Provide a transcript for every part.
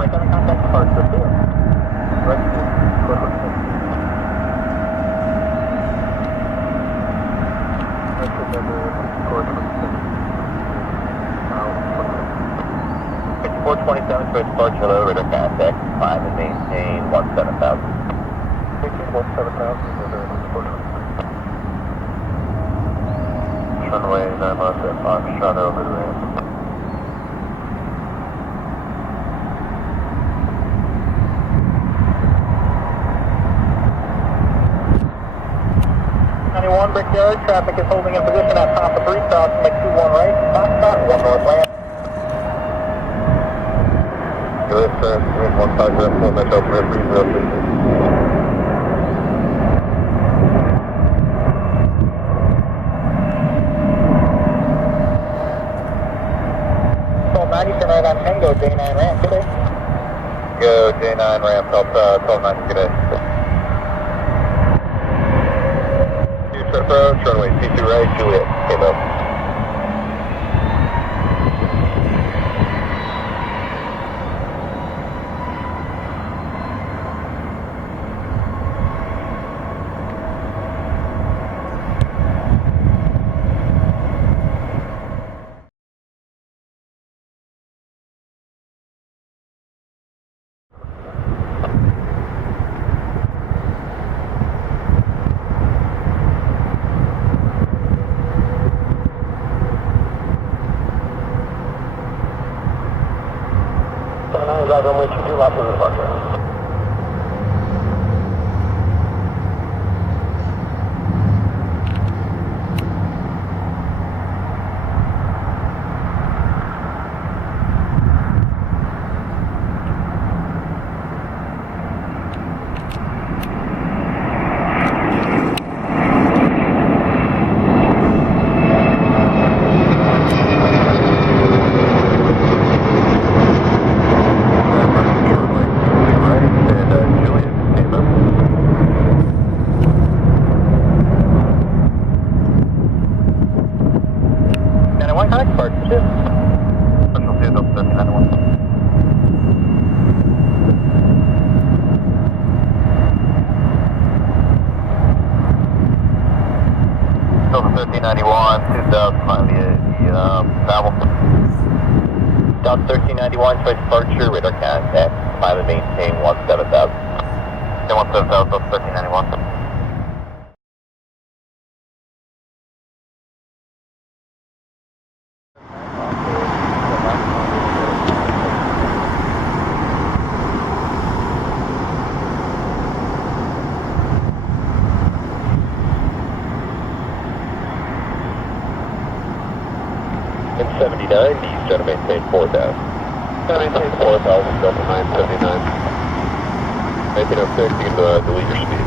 427, contact departure field. It's 427 for departure low, radar contact, climb and maintain 17,000. 17,000, runway 9 miles at Foxtrot over the ramp. Brickyard, traffic is holding in position at top of 3 south, make 21 right, Foxtrot, 1 north land. US 150, Metro 330. So 90, turn right on Tango, J9 ramp, good day. Go J9 ramp, 1290, good day. Runway C2 right, Juliet, came up. Runway 22, lots of departure. Down 1391 for departure, radar contact, climb and maintain 17,000. 17,000, 1391. In 79, he's trying to maintain 4,000. Maintain 4,000, Delta 979. Maintain up 6, you can delete your speed.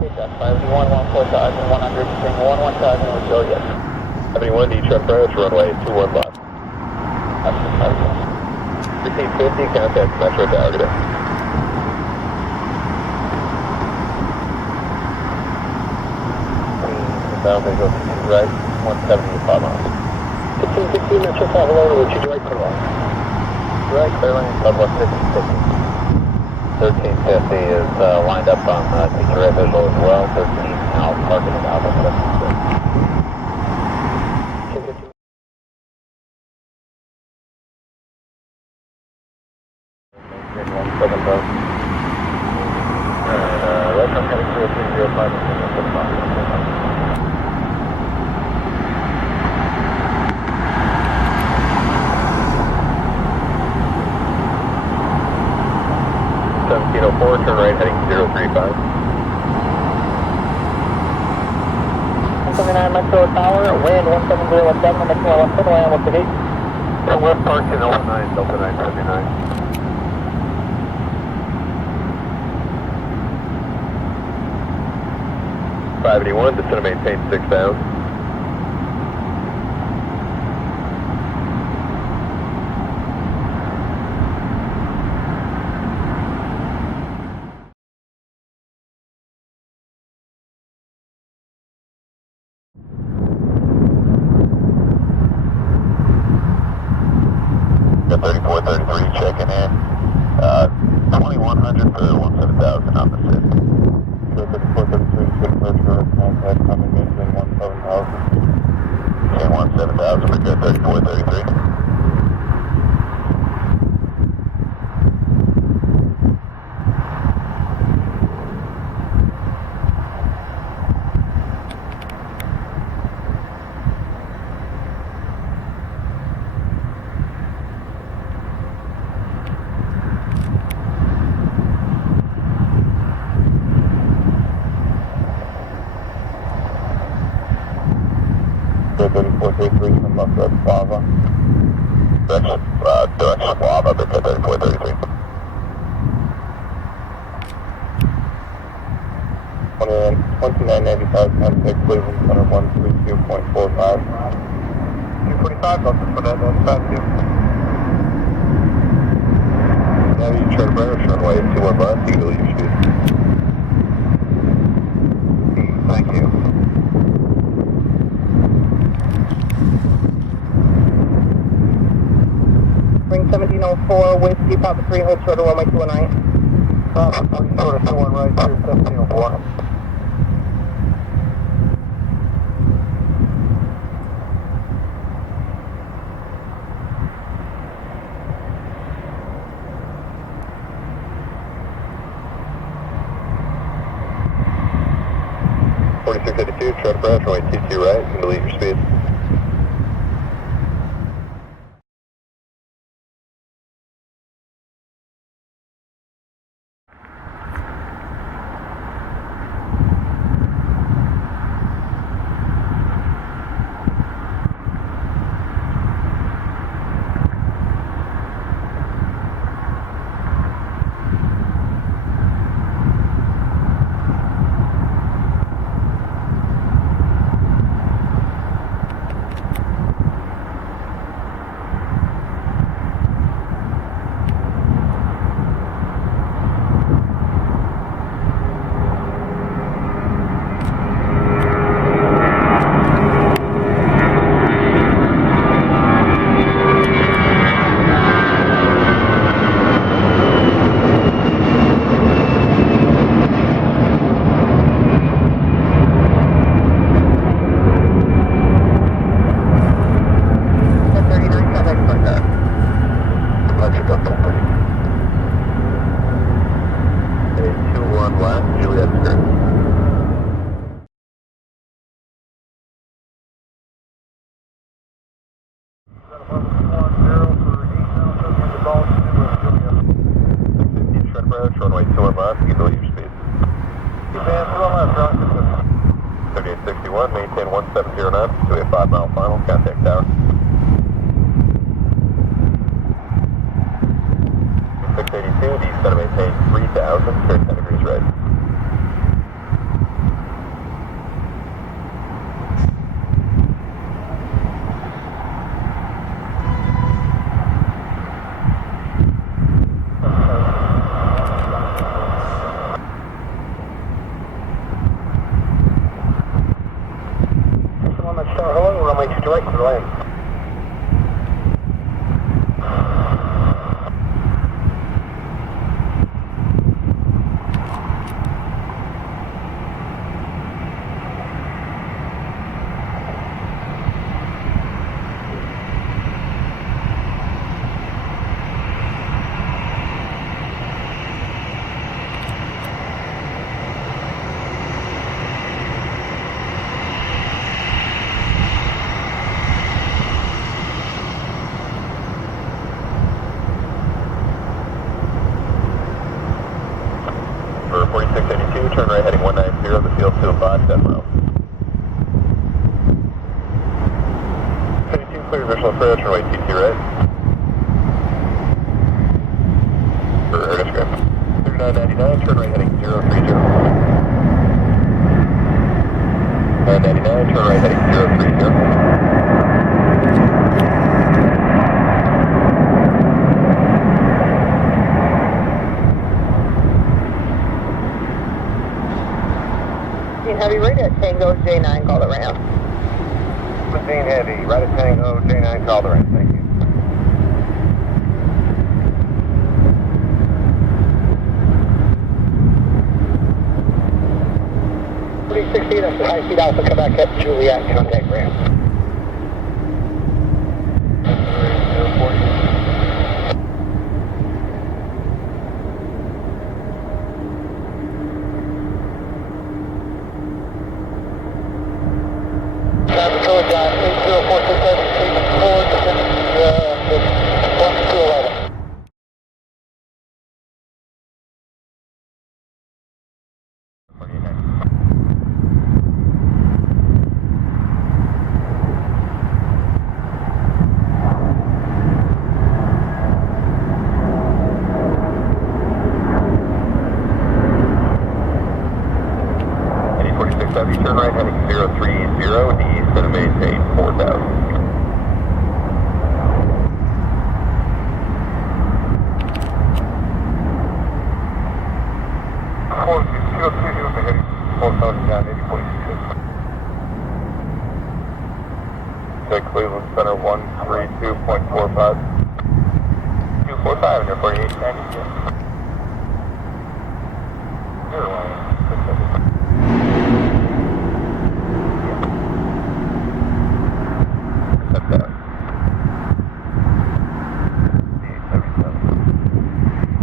Okay, that's 501, 14,100, string 11,000, we'll show you. 71, D truck approach, runway 21 left. That's 1550, contact Metro Tower, good day. They go right, 175 miles. 1550, Metro Tower, would you right, clear line? Right, clear line, Southwest 1550. 1350 is lined up on teacher visual as well, 13 out, parking it out, turn right, heading 035. 179 Metro Tower, wind 17017, next one, left land, what's the gate? West Park in 09, Delta 979. .581, descend to maintain 6,000. 3433 checking in. 2100 for 17,000 on the system. 3433 should approach for contact coming in 17,000. 17,000, we're good. 3433. From left lava. Direction lava, but 3433. 2995, contact Cleveland Center 132.45. 245, I'll just put that on back to you. Now you turn Embraer runway 21 miles, you can leave your speed. Thank you. Ring 1704, Whiskey, Papa 3, hold short of runway 219. Papa 3, short of 21 right through 1704. Try to branch runway 22 right, you can delete your speed. Runway 21 miles, you can delete your speed. 3861, maintain 1709, pursuing a 5 mile final, contact tower. 682, descend to maintain 3000, turn 10 degrees right. Runway 2 right to the lane. For 4682, turn right heading 190, the field 205, 10 miles. 52, clear visual approach, runway 22 right. For Ernest 3999, turn right heading 030. 999, turn right heading 030. Heavy, right at Tango, J9, call the ramp. 17 Heavy, right at Tango, J9, call the ramp, thank you. High speed Alpha, come back up Juliet, contact ramp. Control got 80467, 1 to 11. Heavy, turn right heading 030, the set to maintain 4,000. Take Cleveland Center 132.45. 245 and your 48 taxi.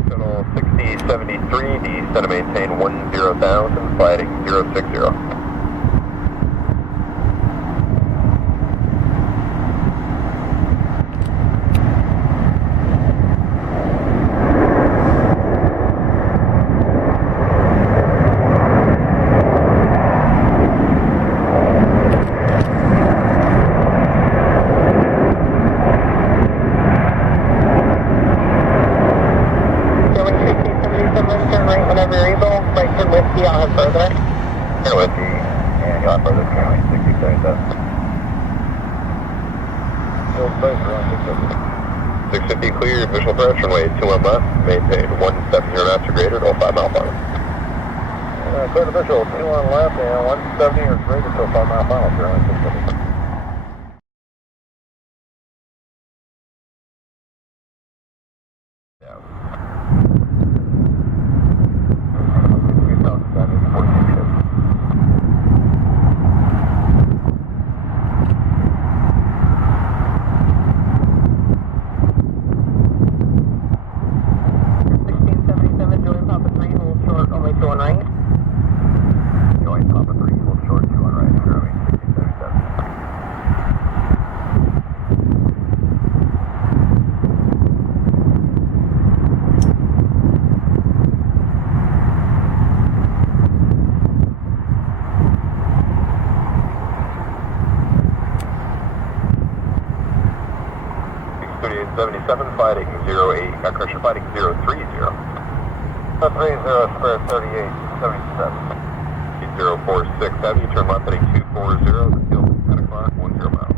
Total 6073, the set to maintain 10,000, flighting 060. I'll have further. Here with you, and you'll have further currently 6077. 650 cleared, visual approach, runway 21 left, maintain 170 knots or greater, till 5 mile final. Clear the visual, 21 left and 170 or greater till 5 mile final, currently 650. Fighting 08, correction, fighting 030. 30, spare 38, 77. 046 Heavy, turn left heading 240, the field 10 o'clock, 10 miles.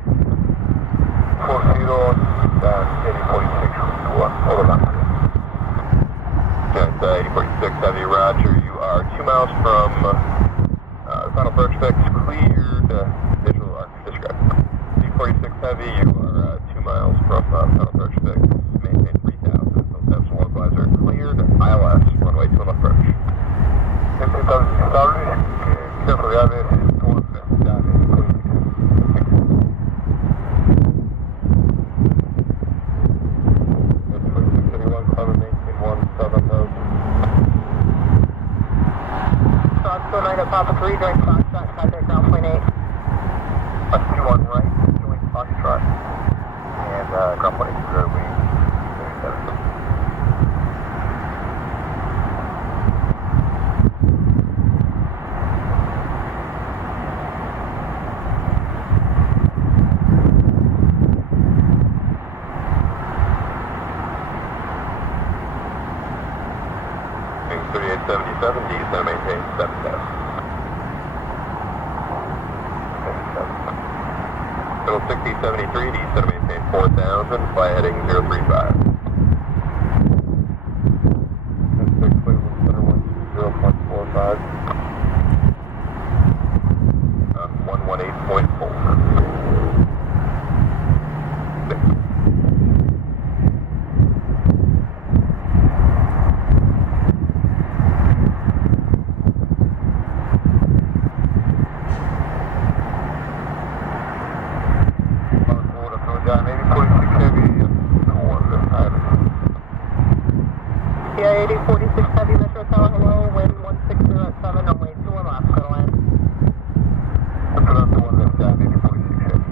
40, 8046, hold on. And 8046 Heavy, roger, you are 2 miles from final approach fix, cleared, visual arc, disregard. 8046 Heavy, you are 2 miles from final approach fix. Maintain 3,000, so steps localizer cleared, ILS Runway 2 approach. Careful, the Aviation is towards the down in 26. That's 2681, climate maintain 170. Foxtrot 9 at Papa 3, during Foxtrot, contact ground point 8. 21 right, join Foxtrot, and ground point 8, we 37. Wing 3877, D is going to maintain 7,000. Total 6073, D is going to maintain 4,000, fly heading 035. That's 6 Cleveland Center 120.45. 118.4. Heavy 1 this time. Yeah, 8046 Heavy Metro Tower, hello, wind 160 at 7, runway 2 and left, go land. Put on the 1 this time, 8046 Heavy.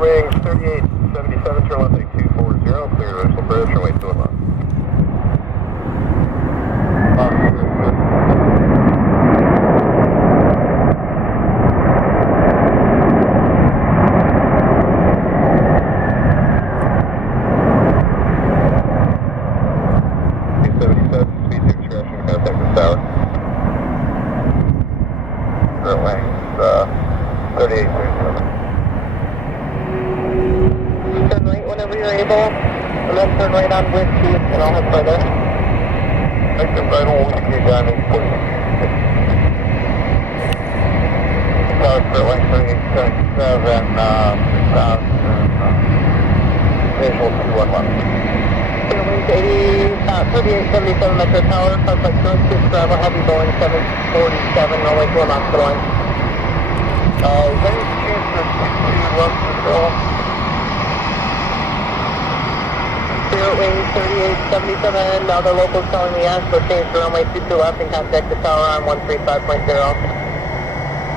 Wing 3877, turn left heading 240, clear to Embraer, runway 2 and left. Metro Tower, Coolpix L820, travel heavy Boeing 747, runway 2 and left, go line. Is there any chance for 2 left to fill? Spirit Wing 3877, now the locals telling me yes, so change the runway 22 left and contact the tower on 135.0.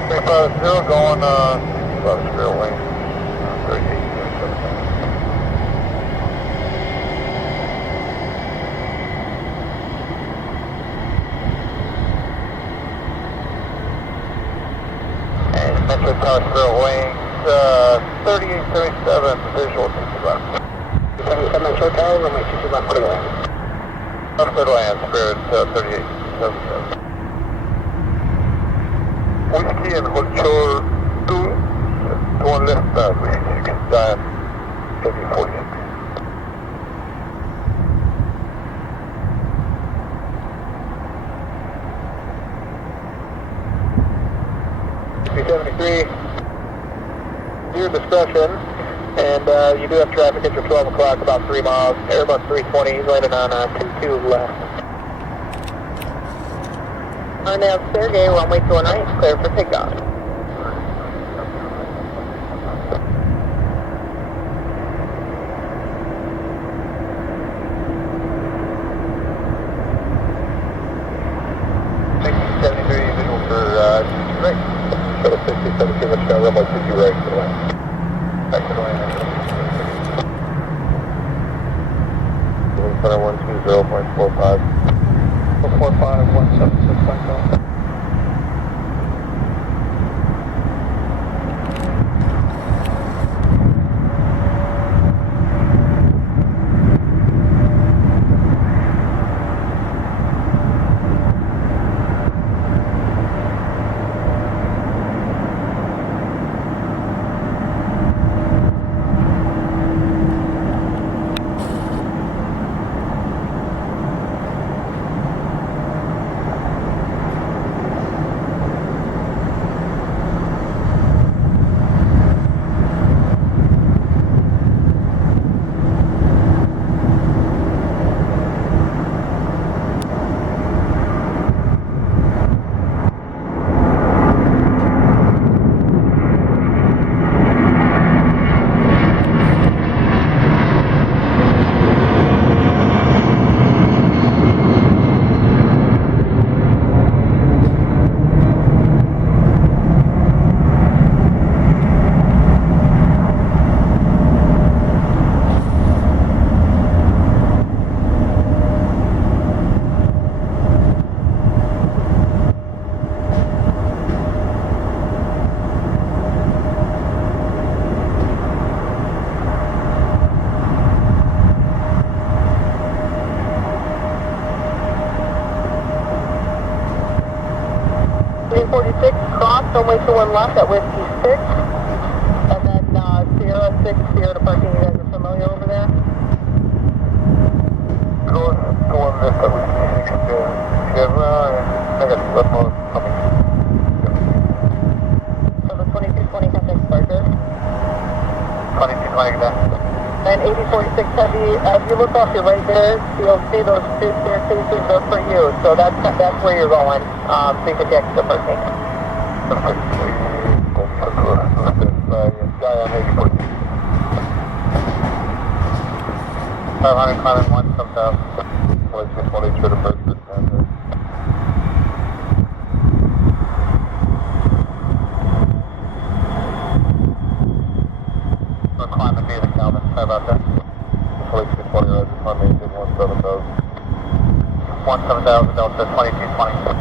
350 going, Spirit Wing 3877. Metro Tower Spirit Wings 3837, visual 22 left. 77 Metro Tower, runway 22 left, clear land. Clear land, Spirit 3877. Whiskey and Hotel 2, 1 left, whiskey 6 time, heavy 46. Your discretion, and you do have traffic at your 12 o'clock, about 3 miles. Airbus A330, landed on 22 left. On nav Sergey, runway 29, clear for takeoff. Visual for 22 right. Shuttle 60, 17 Metro, runway 22 right to the left. Back to the land. 120.45. 445, 176.0. runway 21 left at Whiskey 6. And then Sierra 6, Sierra parking, you guys are familiar over there? Going left at Whiskey 6 to Sierra, and I got one more coming. So the 2220 contact departure. 2220 there. And 8046 Heavy, as you look off your right there, you'll see those two staircases are for you. So that's where you're going, so you can get to the parking. Perfect. Guy on 8046. 500 climbing 1, come down. 2220 to the Berkshire Center. We're climbing via the Calvin. Sorry about that. 2220 right just on maintain 17,000. 17,000 Delta 2220.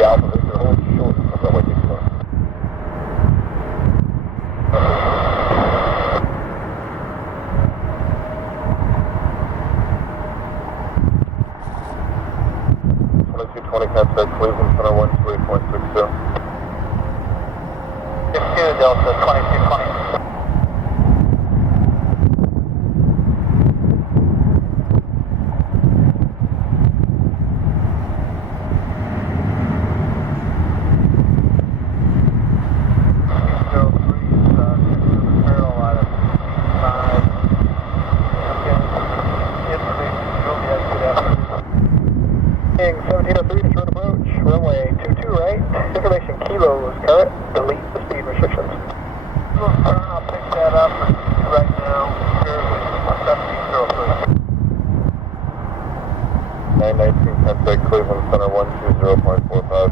Alpha Victor, hold short of runway 61. Contact Cleveland Center 128.60. 52 Delta 2220. I'll pick that up right now. 919 contact Cleveland Center 120.45.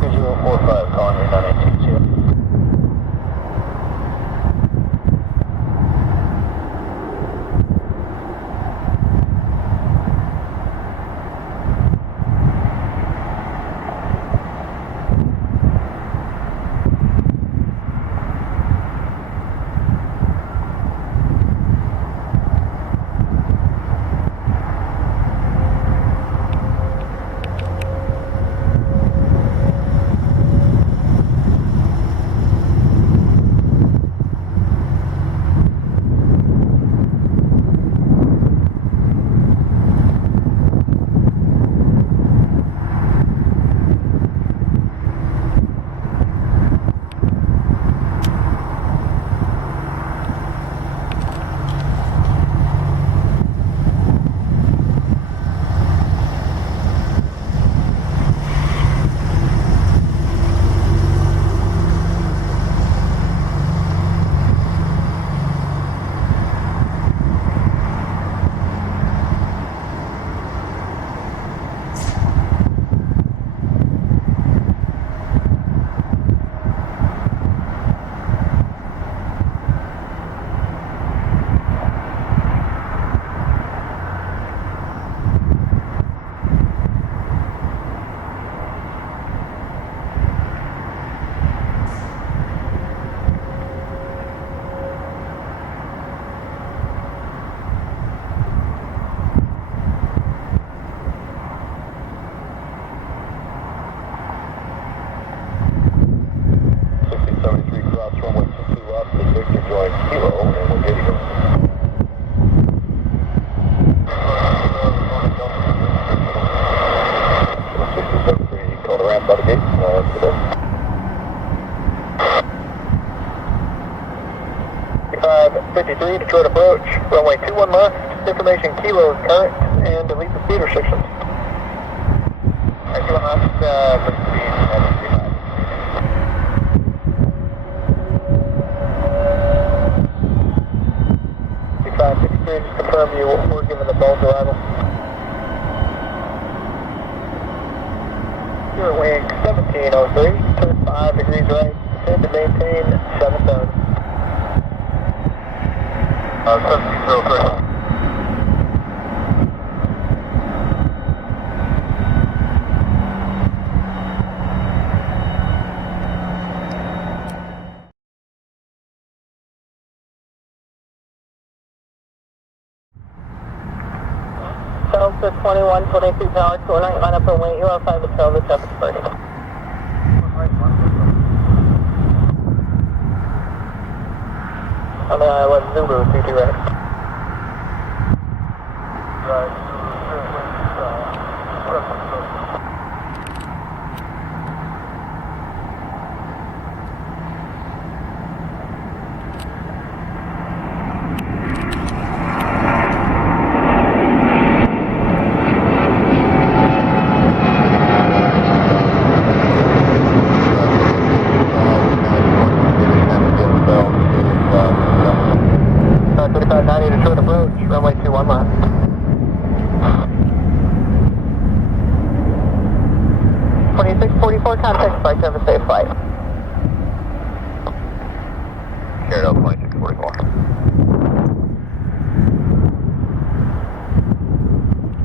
2045 calling you 919 here. By the gate, today. 5553, Detroit approach, runway 21 left, information kilos current, and delete the speed restrictions. 21 left, for speed, 735. confirm you were given the bulge arrival. You're at wing 1703, turn 5 degrees right, descend to maintain 7,000. 1703. Delta 2122 power, 29, line up and wait. You are 5 to 12, the traffic's burning. On the ILS Zulu, 22 right. Runway 21 left. 2644, contact flight, have a safe flight. Carried out 2644.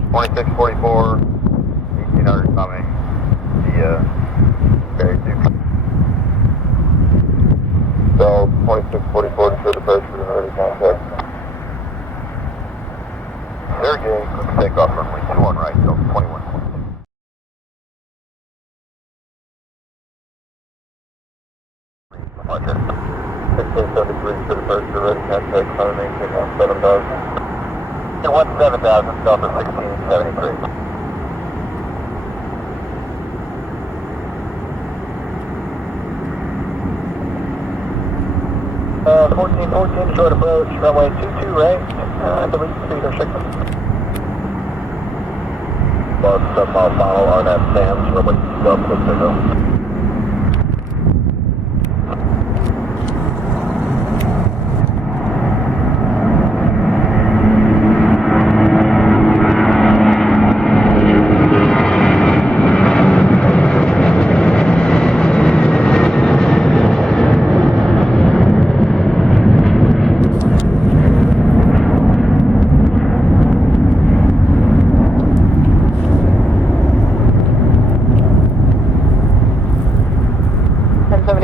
2644, 1800 coming, via Barry Duke. So 2644 to show departure and ready contact. They're getting take off runway 21 right, so 21.6. Departure. 1673 to departure, ready contact, climb maintain 17,000. Yeah, 17,000, Delta 1673. 1414, short approach, runway 22 right, I believe speed restricted. Lost 7 mile final, RNAV stands, runway 12, close to go.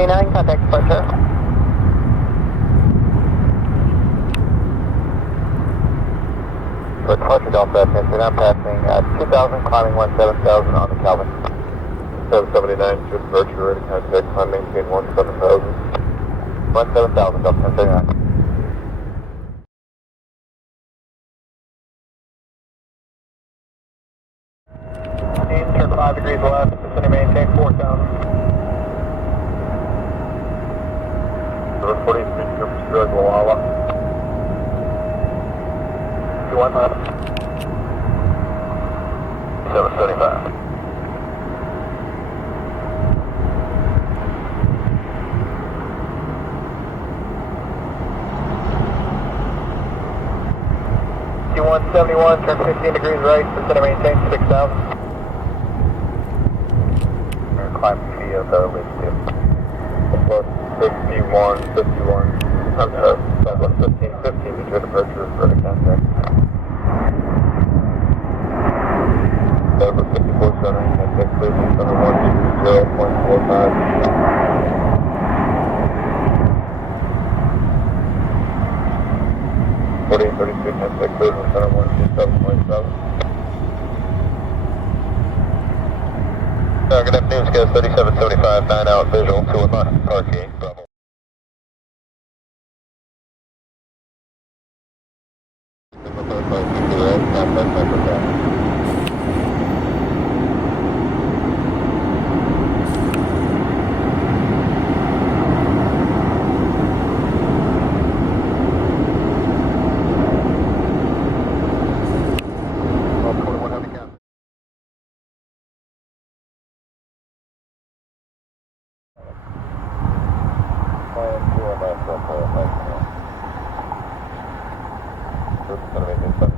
Contact departure. So departure Delta, we're now passing 2,000, climbing 17,000 on the Calvin. 779 to departure, ready contact, climb maintain 17,000. 17,000, Delta 1039. Turn 5 degrees left, descend and maintain 4,000. 743, Drug Walala. 21 left. 775. Q171, turn 15 degrees right, descend and maintain 6,000. We're climbing via the Latitude. Plus 51, 51, plus 15, 15 to your departure for the contact. Over 54 center, contact clearly center 120.45. 4832, contact clearly center 127.7. Good afternoon, Scale 3775, 9 out visual to a parking. Bravo. It's going to make it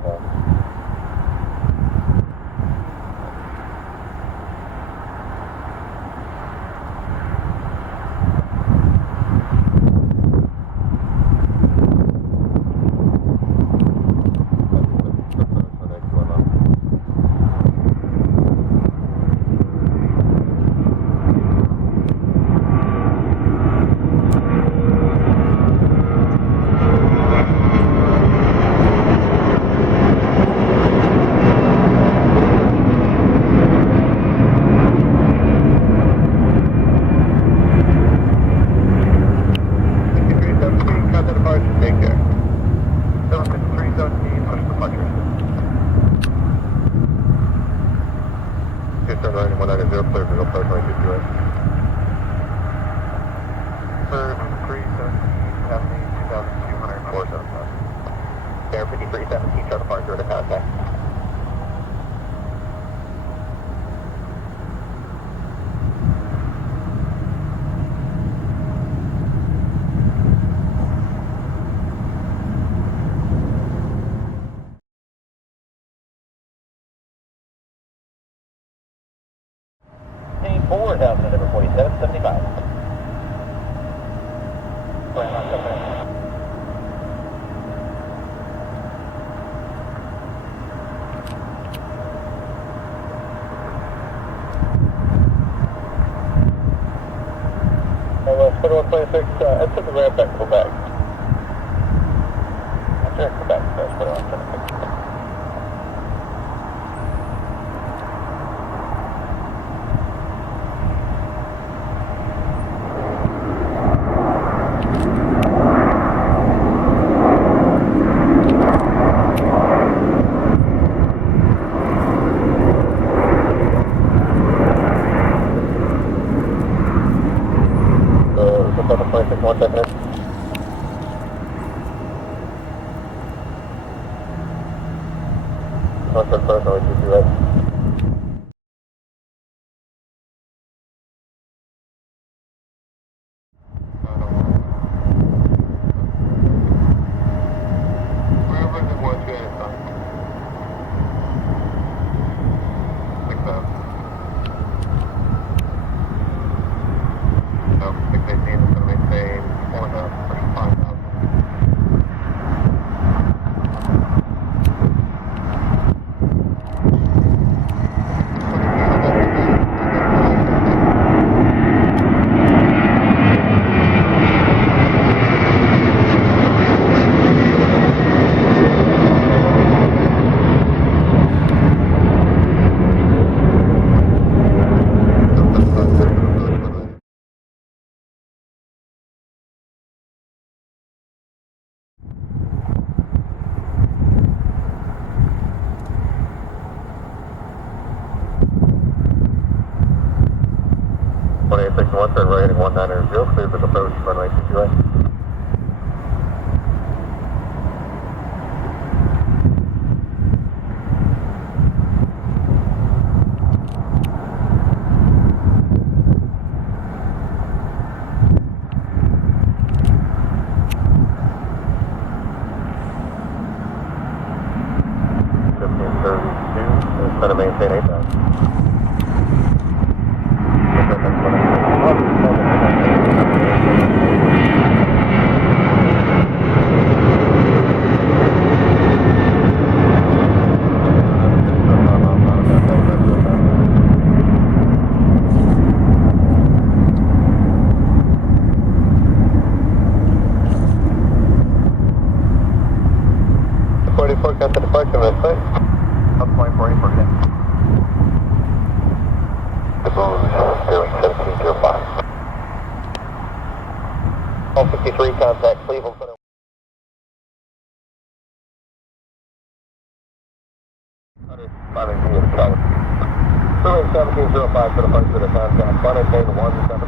turn right and 190, clear for approach 2228. Third 317, 2200, 475. Air 5317, short departure to contact. Forward down to number 4775. LS 2126, enter the ramp back, go back. Enter and go back, that's 2126. One second. One for first, always keep you right. Wherever the one's good, it's fine. 6,000. No, 618 is going to maintain 4,000, 5,000. One turn right, 190, clear for the approach, runway 22 right. It's going to maintain 8,000. Got the departure on that site. Up 24, As long as it's 1705. All 53, contact Cleveland. 1705 for the first bit of contact. Bonnet Main 17000.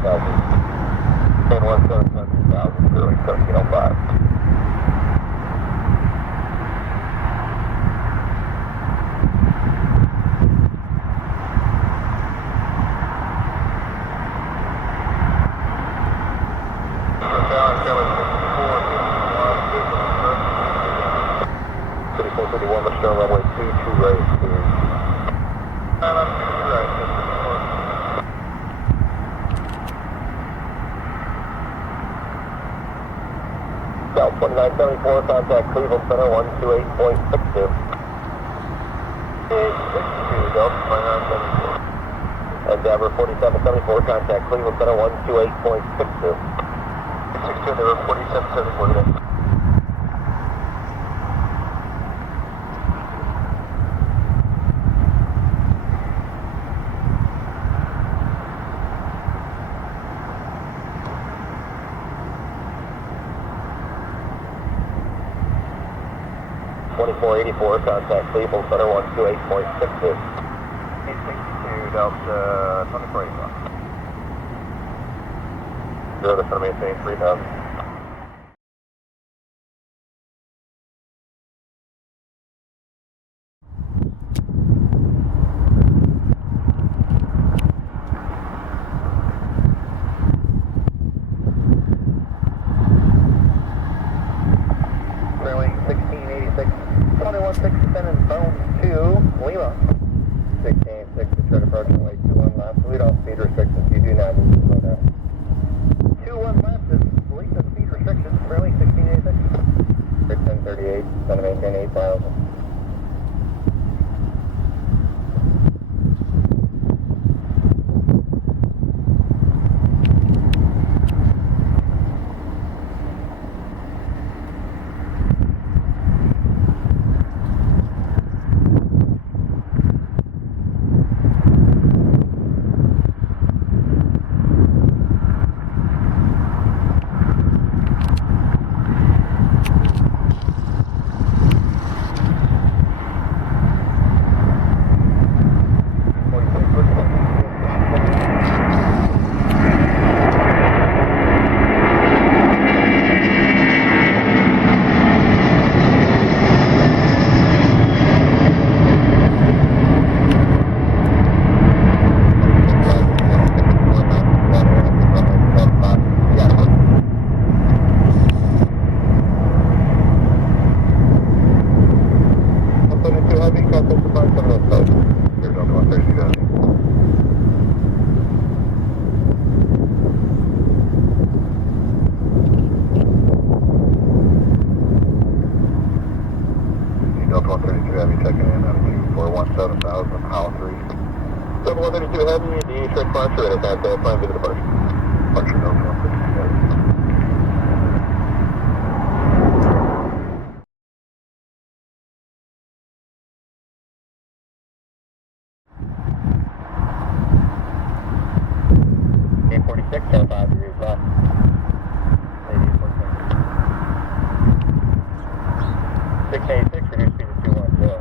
Main 177,000, 1705. Runway 22 right, please. South 2974, contact Cleveland Center 128.62. 62, Delta 2974. Endeavor 4774, contact Cleveland Center 128.62. 62, Endeavor 4774 today. Contact Cleveland Center 128.62. 862 Delta 2481. 0 to maintain 3000. Trailing 1686, 216 descending zone 2, Lima. 1686 to turn approach runway 21 left. Lead off speed restrictions, you do not need to slow down. 21 left is Lima speed restrictions, trailing 1686. 1038, going to maintain 8,000. Delta 132 Heavy checking in at 2417,000, Howell 3. Delta 132 Heavy, the trick departure, and advance plan to the departure. Departure Delta 132 Heavy. Turn 5 degrees left. 686, reduce speed to 210.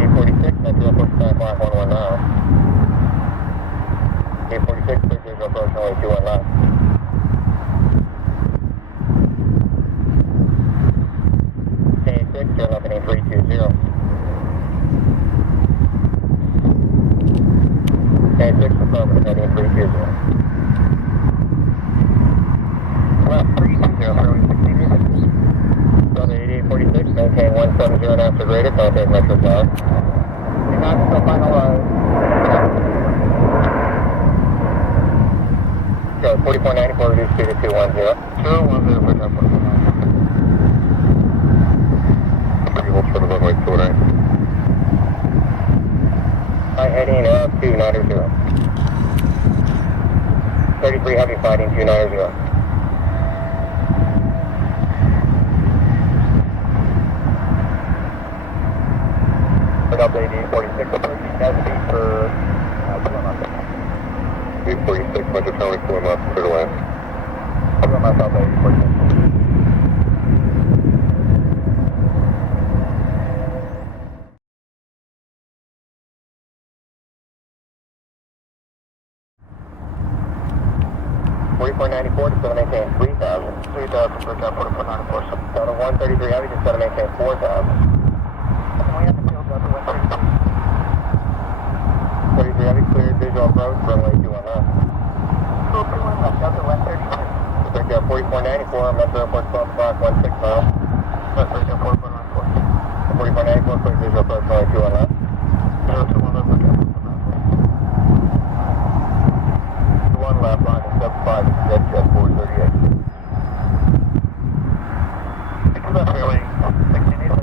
846, metro approach time clock 11 now. 846, clear visual approach only 21 left. Turn left heading 320. K6 affirmative heading 320. Left 320, runway 1686. Delta 8846, maintain 170 after greater, contact Metro Tower. Not to finalize. Go 4494, reduce speed to 210. 210 for jump 1. For the runway 29. High heading up 290. 33 heavy fighting 290. Delta 8846 approaching that speed for 846, Metro Tower 4 left, clear to land. I'll go myself 846. $44.94 to 7 maintain 3,000. 3,000 for job 44.94. Delta 133 heavy to 7 maintain 4,000. We have the field Delta 133. 33 heavy cleared visual approach runway 21 left. 21 left Delta 133. Break down 44.94 Metro Airport 12 o'clock 16 miles. Break down 44.94. 44.94 cleared visual approach runway 21 left. 021 left break down 1 left line and 75 NetJets 438. Left fairway 1686.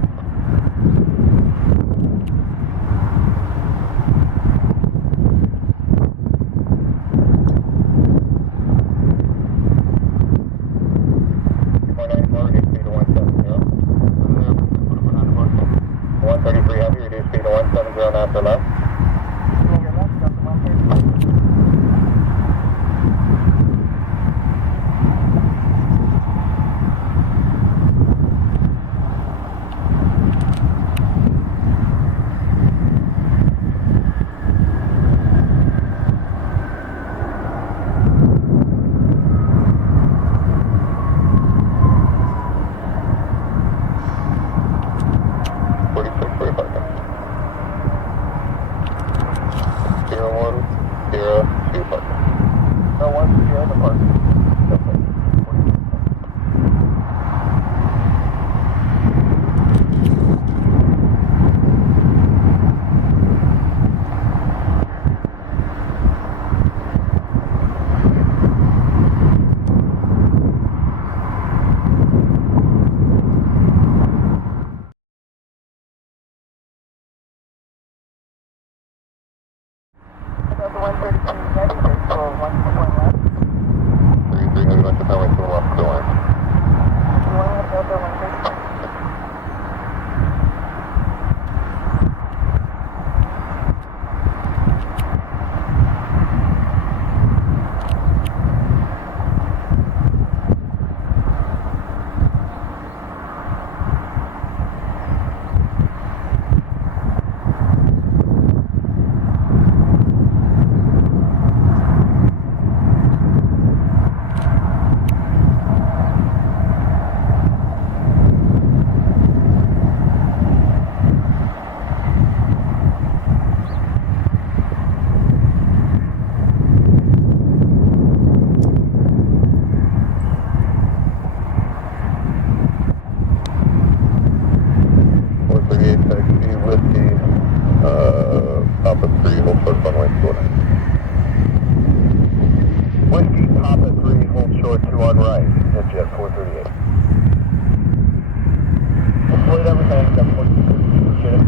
Reduce speed to 170. 133 heavy, reduce speed to 170 after left. runway 2 left, clear line. Whiskey, Papa 3, hold short 2 on right, NetJet 438. Avoid everything, got 42, get it.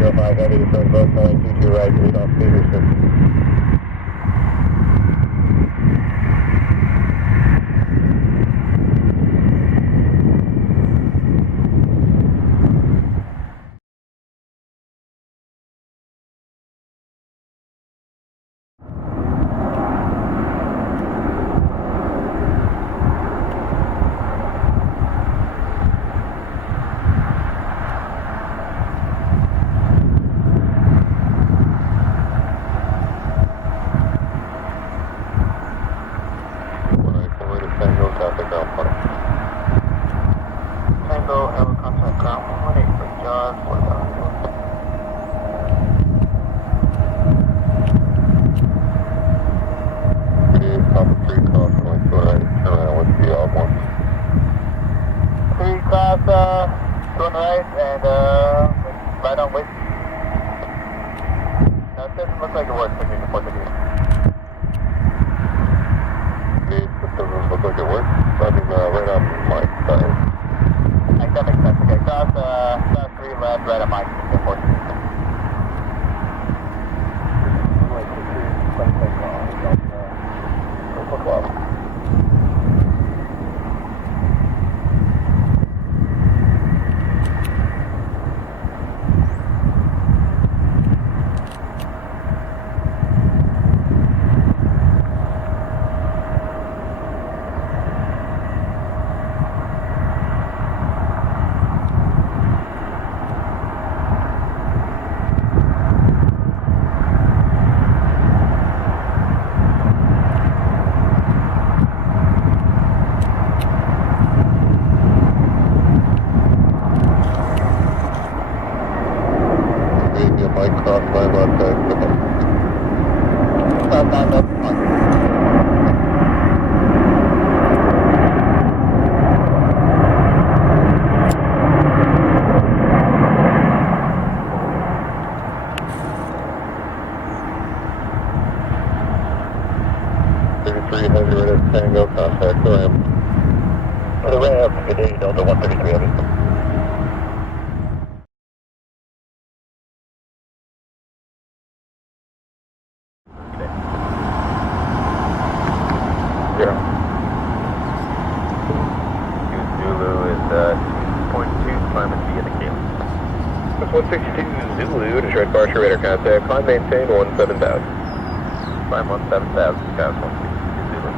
Go 5 heavy, descend both, 922 right, lead off Peterson. Tango, L contact ground 118 for John, Fort Lauderdale. Papa 3 cross runway 2 right, turn around, whiskey, all 1. 3 class, 2 on the right, and right on whiskey. That doesn't look like it works, looking at 438. It doesn't look like it works. I mean, right on my side. I think that makes sense. Okay, cross 3 left, right on my airport. Mike cross my left side, come on. Cross 9 left, come on. Heavy right at Tango, contact the ramp. The ramp, good day, Delta 133 heavy. Zulu is 2.2, climb and be in the cable. That's 162 Zulu, Detroit Departure radar contact, climb maintain 17,000. Climb 17,000, guys, 162 Zulu.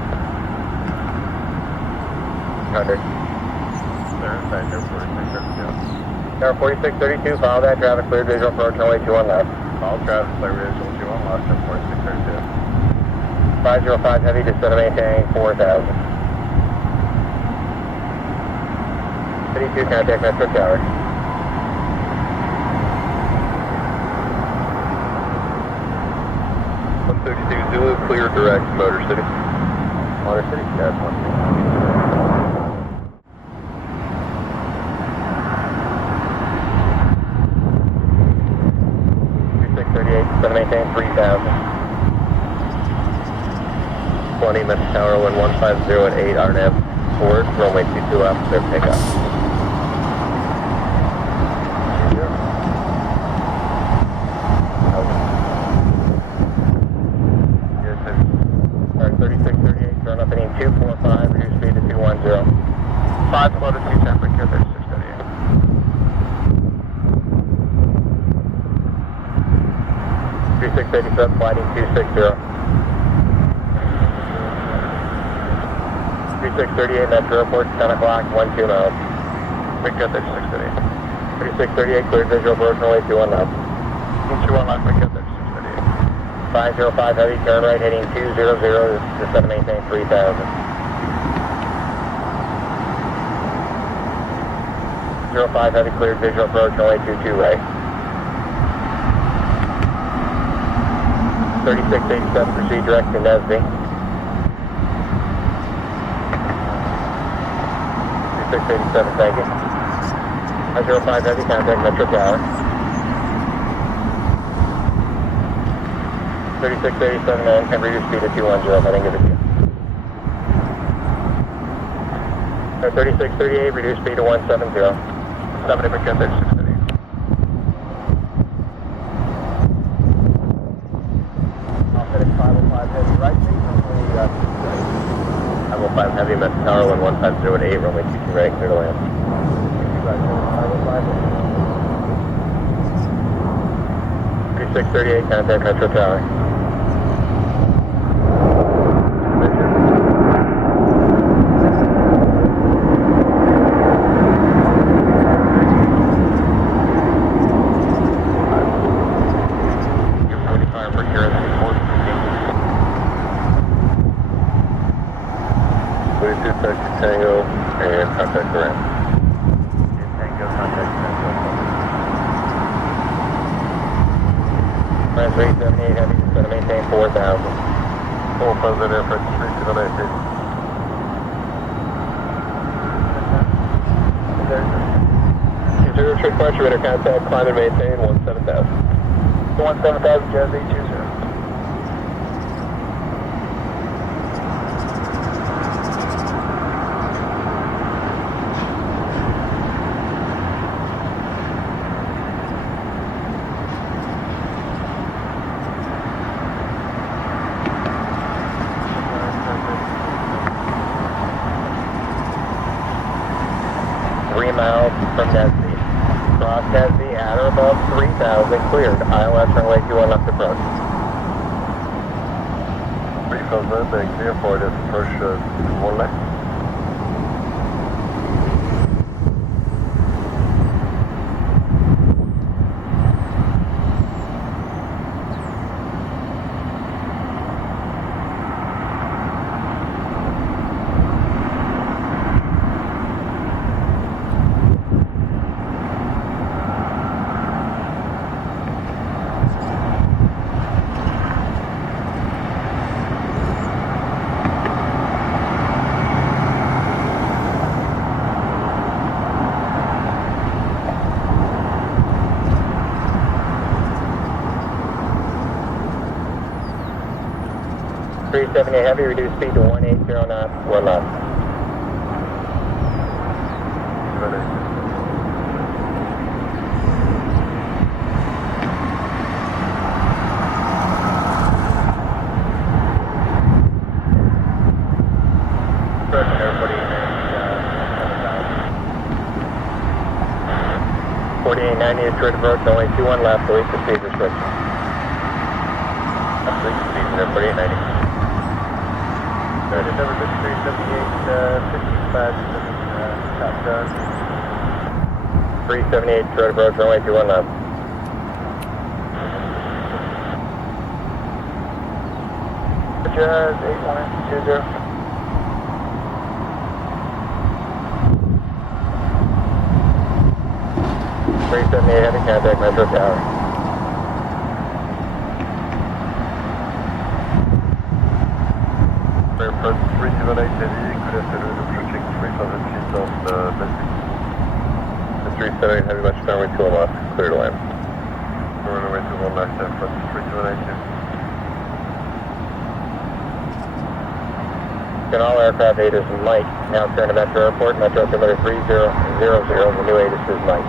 100. They're inside there, 4632. Tower 4632, follow that, traffic cleared, visual approach, runway 21 left. All traffic, clear visual, 21 left, 4632. 505 heavy, descend and maintain 4,000. 52, contact Metro Tower. Zulu, clear direct, Motor City. Motor City, that's 1. 3638, descend and maintain 3,000. 20, Metro Tower, 1150 at 8, RNAV forward, runway 22 left, clear takeoff. 3687, flighting 260. 3638, Metro Airport, 10 o'clock, 12 miles. We get there 638. 3638, cleared visual approach runway 21 left. 21 left, we get there 638. 505 heavy, turn right, heading 200, descend and maintain 3000. 05 heavy, cleared visual approach runway 22 right. 3687, proceed direct to Nesby. 3687, thank you. 05 heavy, contact Metro Tower. 3687 and reduce speed to 210, I think give it to you. 3638, reduce speed to 170. 70, we get there 638. FedEx 505 heavy, right speed, runway 505 heavy, Metro Tower 11508, runway 22 right, clear to land. 3638, contact Metro Tower. Tango and contact the ramp. Tango, contact Tango. France 378 heavy, just going to maintain 4,000. Full positive Air France 330. Zero trick pressure, radar contact, climb and maintain 17,000. 17,000, Jazz 820. Miles from Nesby. Cross Nesby at or above 3,000, cleared. ILS runway 21 left approach. 3,000, clear for the approach 1 left. Heavy, reduce speed to 180 knots, 1 knot. uh, 4890 is straight approach, only 21 left, await the speed restriction. Speed there, 4890. Number 378, 55, top done. 378 straight approach, runway 21 left. Jazz 8120. 378 heavy, contact Metro Tower. Airport 378 heavy, could have said approaching 3,000 feet off the Nesby. 378 heavy, Metro Tower, 21 left, clear to land. Runway 21 left, Airport 378 heavy. And all aircraft ATIS is Mike, now turn to Metro Airport, Metro altimeter 3000, the new ATIS is Mike.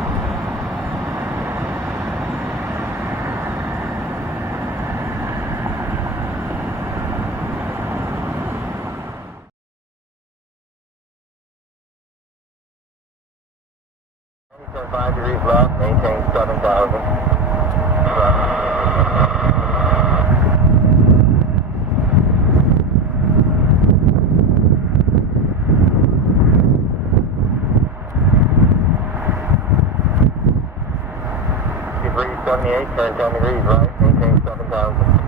Degrees left, maintain 7,000. Turn 10 degrees right, maintain 7,000.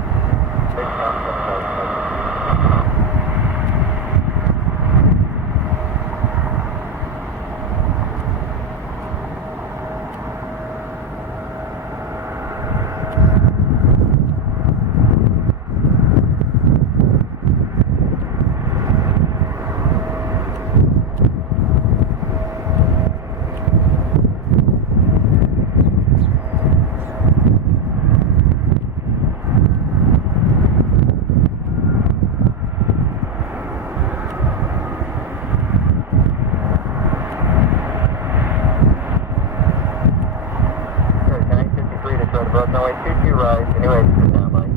Runway 22 right, anyway, down line.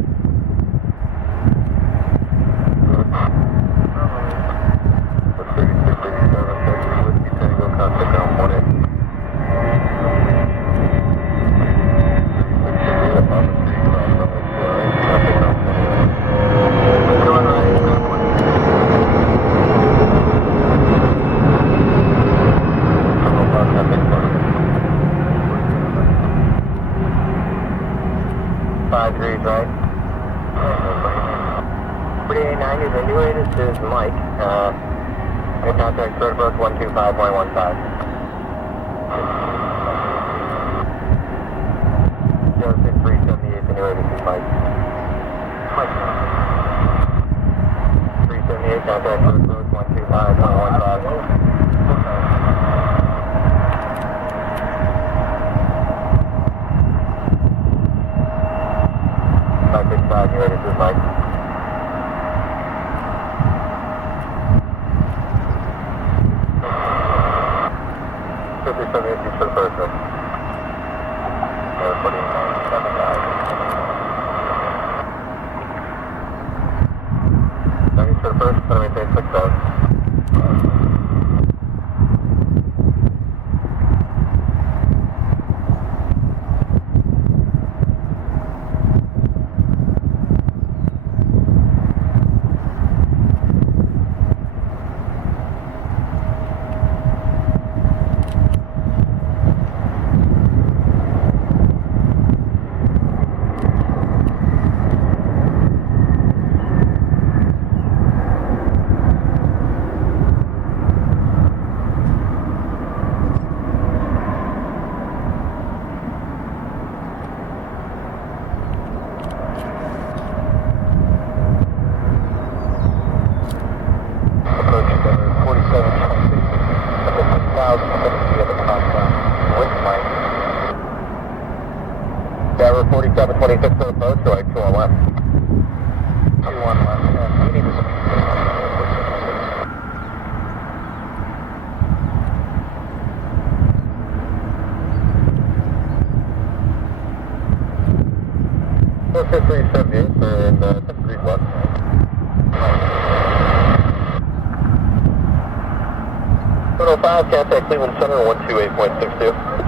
That's 3687, Texas Whiskey Tango, contact down 18. 3688 up on the street, cross runway 28, contact down 28. Going right, down 28. Contact 5 degrees right. 4890 is anyway, this is Mike. Your contact Vertibus 125.15. 06378 anyway, this is Mike. 378 contact Vertibus 125.15. 565 anyway, this is Mike. 57 for the first one. 90 for the first, but I maintain 6,000. Tower 4726 for approach, or like 2 on left? 2 on left, yeah. You need to... Let's hit 378 and 10 degrees left. Total 5, contact Cleveland Center 128.62.